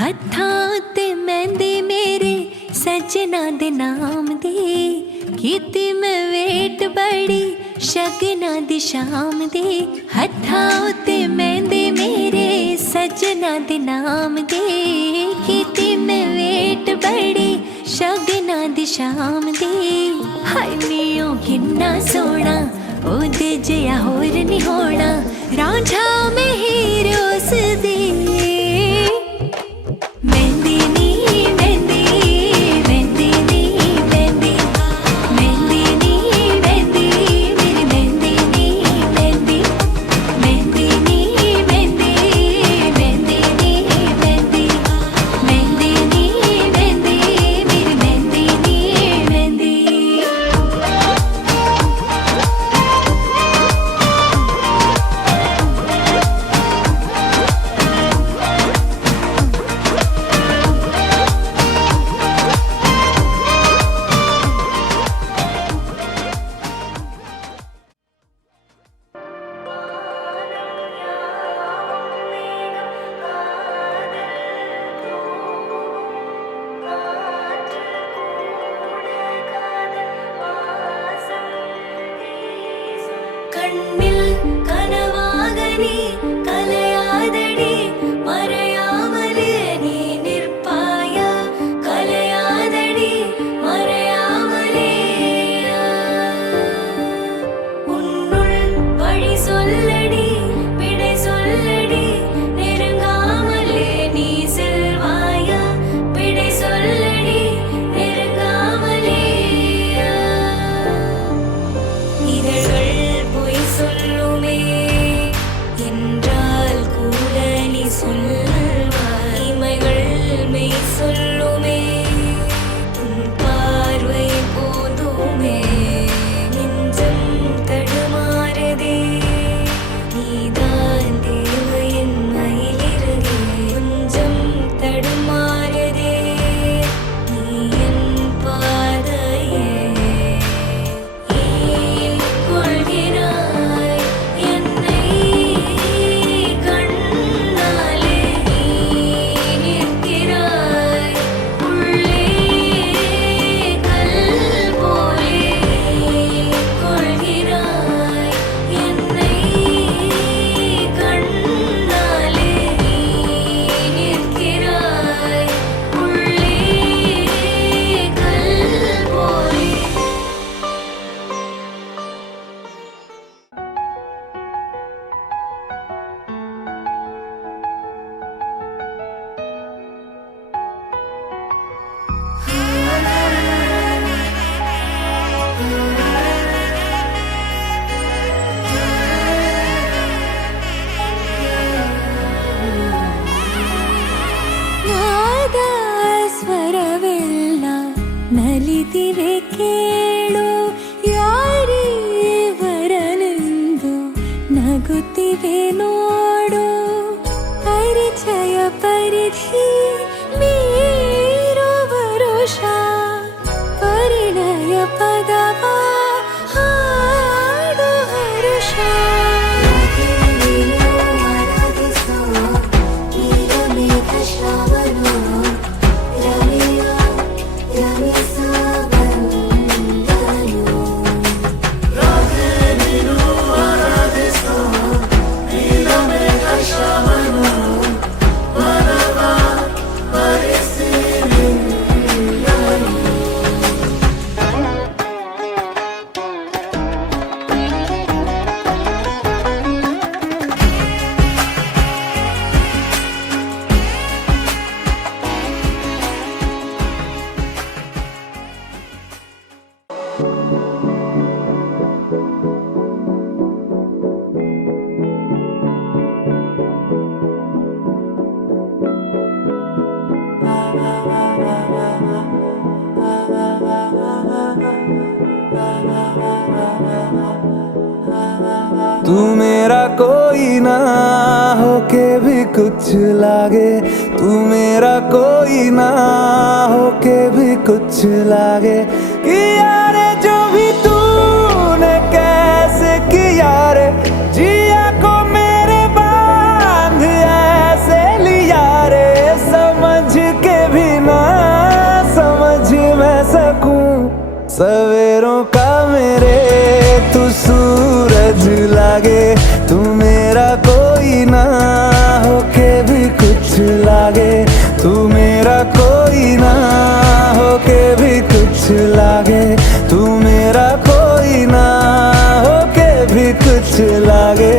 हत्थां ते मेहंदी मेरे सजना दे नाम दे, कीती मैं वेट बड़ी शगना दी शाम दे। हत्थां ते मेहंदी मेरे सजना दे नाम दे, कीती मैं वेट बड़ी शगना दी शाम दे। हाय नीओ किन्ना सोना ओदे जिहा होर नहीं होना, रांझा में हीर उस दी। கண்ணில் கனவாகனி கலையாதடி மறையாமலே நீ நிற்பாயா, கலையாதடி மறையாமலே உன்னுள் வழி சொல்லடி விடை சொல்லடி, நெருங்காமலே நீ செல்வாயா, விடை சொல்லடி நெருங்காமலே। இதழ்கள் சொல்லுமே என்றால் கூட நீ சொல்வாய், இமைகள் மெய் சொல்லுமே உன் பார்வை போதுமே। நெஞ்சம் தடுமாறுதே நீதான் தேவை என் மயிலிறகே, கொஞ்சம் தடுமாறுதே நீ என் பாதையே। ನಲಿದಿರೆ ಕೇಳು ಯಾರೇ ವರನೆಂದು ನಗುತ್ತಿವೆ ನೋಡು, ಪರಿಚಯ ಪರಿಧಿ ಮೀರು ವರುಷ ಪರಿಣಯ ಪದವ ಹಾಡು ಹರುಷ। तू मेरा कोई ना होके भी कुछ लागे, तू मेरा कोई ना होके भी कुछ लागे। किया रे जो भी तूने कैसे किया रे, जिया को मेरे बांध ऐसे लिया रे, समझ कुछ लागे